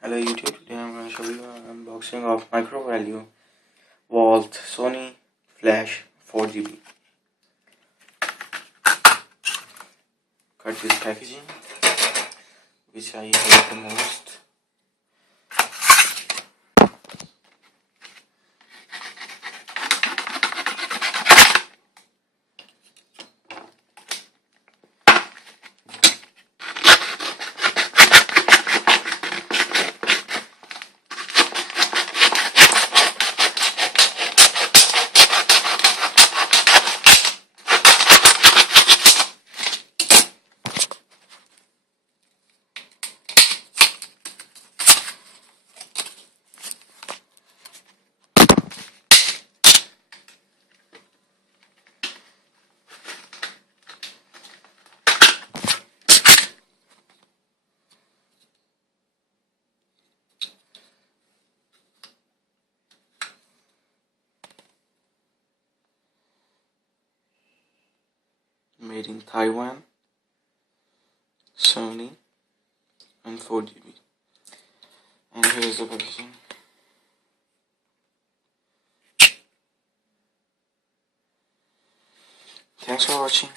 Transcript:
Hello YouTube, today I'm going to show you an unboxing of micro value Vault Sony Flash 4GB. Cut this packaging, which I hate the most. Made in Taiwan, Sony, and 4GB. And here is the packaging. Thanks for watching.